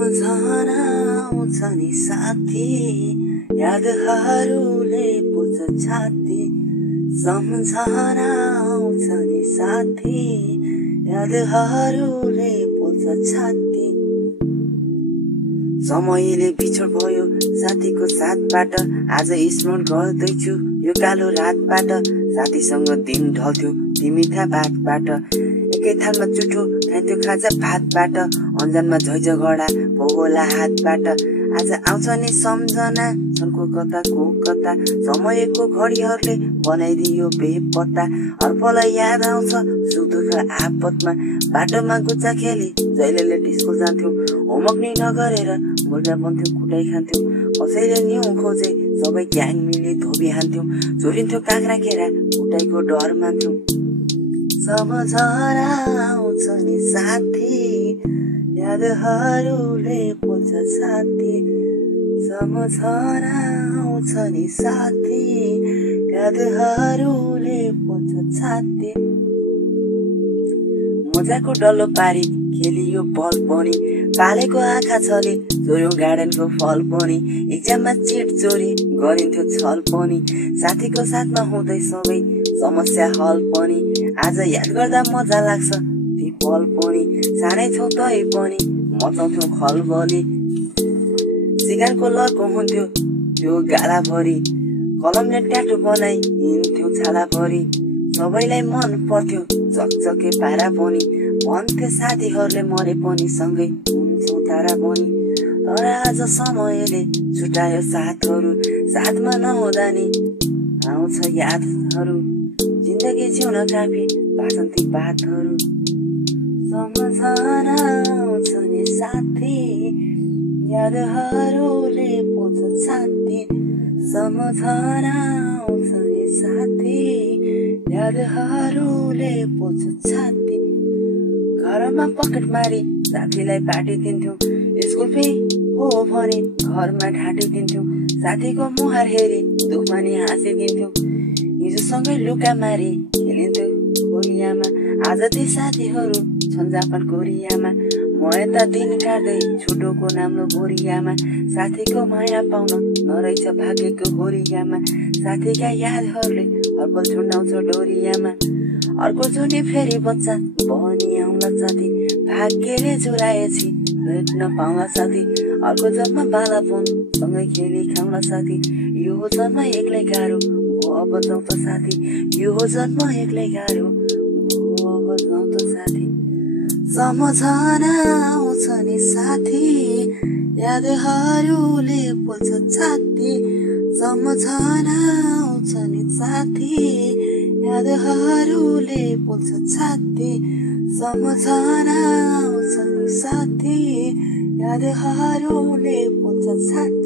सम्झना आउँछ नि साथी, यादहरूले पोल्छ छाती। सम्झना आउँछ नि साथी, यादहरूले पोल्छ छाती। समयले बिछोड भयो साथीको साथबाट, आज स्मरण गर्दैछु यो कालो रातबाट। साथीसँग दिन ढल्थ्यो तिमीका बातबाट, एकै थालमा जुठो खान्थ्यो खाजा भातबाट। अन्जानमा झैझगडा पो होला हातबाट, आज आउँछ नि सम्झना छनको कता को कता। समयको घडीहरूले बनाइदियो बेपत्ता, हर पल याद आउँछ सुख दुःख आपतमा। बाटोमा गुच्चा खेली जहिले स्कुल जान्थ्यौ, होमवर्क नि नगरेर मुर्गा बन्थ्यौ कुटाइ खान्थ्यौ। कसैले न्यु खोजे सबै ग्याङ मिली धोबी हान्थ्यौ, चोरिन्थ्यो काँक्रा केरा कुटाइको डर मान्थ्यौ। सम्झना आउँछ नि साथी, यादहरूले पोल्छ छाती। सम्झना आउँछ नि साथी, यादहरूले पोल्छ छाती। मजाको डल्लो पारी खेलियो बल पनि, पालेको आँखा छले चोर्यो गार्डनको फल पनि। इक्जाममा चिट चोरी गरिन्थ्यो छल पनि, साथीको साथमा हुँदै सबै समस्या हल पनि। आज याद गर्दा मजा लाग्छ ती पल पनि, सानै छौ तै पनि मचाउँथ्यौ खलबली। सिगारको लर्को हुन्थ्यो त्यो गालाभरि, कलमले ट्याटु बनाइ हिँड्थ्यो छालाभरि। सबैलाई मन पर्थ्यो चकचके पारा पनि, भन्थे साथीहरूले मरे पनि सँगै हुन्छौ तारा पनि। तर आज समयले छुटायो साथहरू, साथमा नहुँदा नि आउँछ यादहरू। जिन्दगी जिउन काफी भाषन् ती बातहरू। सम्झना आउँछ नि साथी, यादहरूले पोल्छ छाती। सम्झना आउँछ नि साथी, यादहरूले पोल्छ छाती। घरमा पकेट मारी साथीलाई बाँडिदिन्थ्यौ, स्कुल फी हो भने घरमा ढाँटिदिन्थ्यौ। साथीको मुहार हेरी दुखमा नि हाँसिदिन्थ्यौ, हिजोसँगै लुका मारी खेलिन्थ्यो कोरियामा। आज ती साथीहरू छन् जापान कोरियामा, म यता दिन काट्दै छुटोको नाम्लो बोरियामा। साथीको माया पाउन नरहेछ भाग्यको होरियामा, साथीका यादहरूले हरपल झुन्डाउँछ डोरियामा। अर्को जुनी फेरि बच्चा बनी आउला साथी, भाग्यले जुराएछि भेट्न पाउला साथी। अर्को जन्म बालापन सँगै खेली खाउला साथी, यो जन्म एक्लै गाह्रो भो अब जाउँ त साथी। यो जन्म एक्लै गाह्रो भो अब जाउँ त साथी। सम्झना आउँछ नि साथी, यादहरूले पोल्छ छाती। सम्झना आउँछ नि साथी, यादहरूले पोल्छ छाती। सम्झना आउँछ नि साथी, यादहरूले पोल्छ छाती।